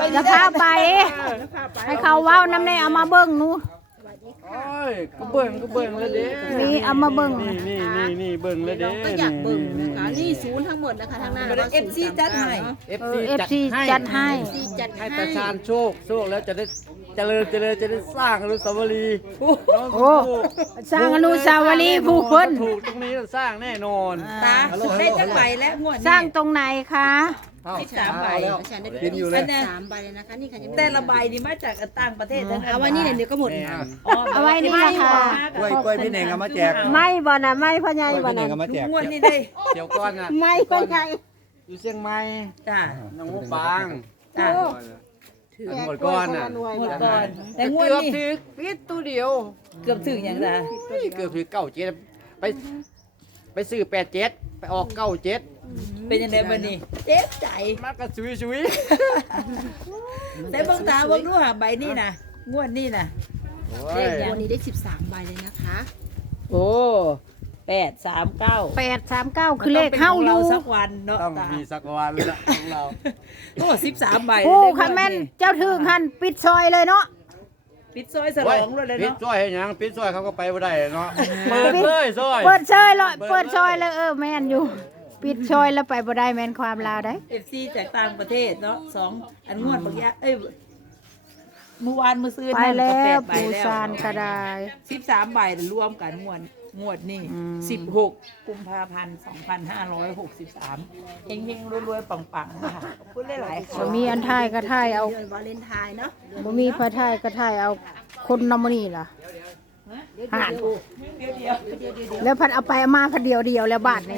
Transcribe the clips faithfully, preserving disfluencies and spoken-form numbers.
จะพาไปให้เขาเว้าน้ำในเอามาเบิ่งหนูโอ้ยก็เบิ่งก็เบิ่งแล้วเด้นี่เอามาเบิ่งนี่นี่นี่นี่เบิ่งแล้วเด้ก็อยากเบิ่งนะคะนี่ศูนย์ทั้งหมดนะคะทางหน้าแล้วก็เอฟซีจัดให้เอฟเอซีอ FC จัดให้ซีจัดให้ให้ตาชาญโชคโชคแล้วจะได้เจริญเจริญจะได้สร้างอนุสาวรีย์น้งโอ้สร้างอนุสาวรีย์ผู้คนถูกตรงนี้สร้างแน่นอนตาได้จังใบแล้วงวดนี้สร้างตรงไหนคะสิบสามใบอาจารย์ได้เป็นอยู่เลยสามใบเลยนะคะนี่ค่ะจะแต่ละใบนี่มาจากต่างประเทศทั้งนั้นเอาไว้นี่เดี๋ยวก็หมดเอาไว้นี่ละค่ะกล้วยกล้วยพี่เน่งเอามาแจกไม่บ่น่ะไม่พ่อใหญ่กล้วยบ่พี่เน่น่ะงเอามาแจกงวดนี้ได้เดี๋ยวก่อนนะไม่พ่อใหญ่อยู่เชียงใหม่จ้าน้องหมูปางจ้าอันหมดก่อนน่ะหมดก่อนแต่งวดเกือบนี้ถึงปิดตัวเดียวเกือบถึงอย่างไรเกือบถึงเก้าเจ็ดไปไปซื้อแปดเจ็ดไปออกเก้าเจ็ดเป็นยังไงวันนี้เจ็บใจมากระซุยซุยแต่บางตาบางรู้หาใบนี่นะงวดนี่นะโอ้เลย ขวันนี้ได้สิบสามใบเลยนะคะโอ้แปดสามเก้าแปดสามเก้าคือเลขเข้าอยู่สักวันเนาะต้องตามีสักวันละของเราโอ้สิบสามใบผู้คันแม่นเจ้าถึงคันปิดซอยเลยเนาะปิดซอยสลองเลยปิดเนาะซอยให้หยังปิดซอยเขาก็ไปบ่ได้เนาะเปิดเลยซอยเปิดซอยเลยเปิดซอยเลยเออแม่นอยู่ ปิดซอยแล้วไปบ่ได้แม่นความลาวได้เอฟซีจากต่างประเทศเนาะสองอันงวดบางอย่างเอ้ยเมื่อวานเมื่อซื้อไปแล้วใบปูแล้วซานก็ได้สิบสามใบรวมกันงวดงวดนี่อืมสิบหกกุมภาพันธ์สองพันห้าร้อยหกสิบสามเฮงเฮงๆรวยๆปังๆนะคะขอบคุณหลายๆบ่ค่ะมีอันท้ายก็ท้ายเอาเดือนวาเลนไทน์เนาะบ่มีพระท้ายก็ท้ายเอาคนนำมื้อนี้ล่ะหาเดี๋ยวเดี๋ยวแล้วพันเอาไปเอามาพันเดียวเดียวแล้วบาทนี่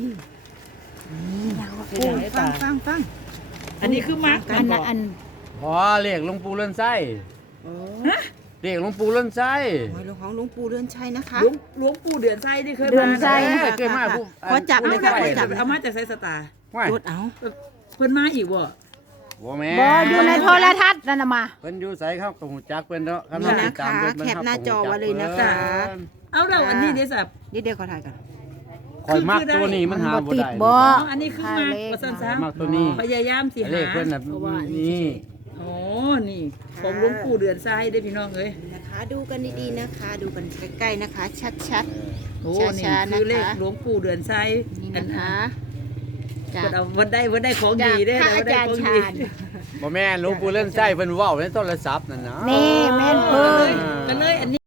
ฟังฟังฟังอันนี้คือมาร์กกัอันนบน่ะอกอันพอเรียกหลวงปู่เลื่อนไส้เรียกหลวงปู่เลื่อนไส้หวยหลวงของหลวงปู่เดือนชัยนะคะหลวงหลวงปู่เดือนไส้ที่เคยมาเดือนไส้เอ้ยเคยมาผู้ขอจับเอาเลยจาค่ะกขอจับเอามาจากไซสตาร์ว่ารถเอาเพิ่นมาอีกบ่บ่แม่บ่อยู่ในโทรทัศน์นั่นน่ะมาเพิ่นอยู่ไสครับต้องรู้จักเพิ่นเนาะนี่นะคะแคปหน้าจอไว้เลยนะคะเอาเราอันนี้เดี๋ยวสับเดี๋ยวเดี๋ยวขอถ่ายกันคอยมักตัวนี้มันหาบ่ติดได้บ่อ๋ออันนี้คือมาร์กว่าซั่นซะมักตัวนี้พยายามสิเลหาขเพิ่นน่ะนี่อ๋อนี่ของหลวงปู่เดือนไส้ได้อพี่น้องเอ้ยนะคะ ดูกันดีๆนะคะ ดูกันใกล้ๆนะคะ ชัดโอ้ๆนี่ช้าๆนะคือเลขคะหลวงปู่เดือนไส้นี่นะคะจากเพิ่นเอาวันได้วันได้ของดีได้อพระวันได้อาจารย์ของชาดีญบ่แม่นหลวงปู่เลื่อนไส้เพิ่นเว้าในโทรศัพท์นั่นนะนี่แม่นเพิ่นก็เลยอันนี้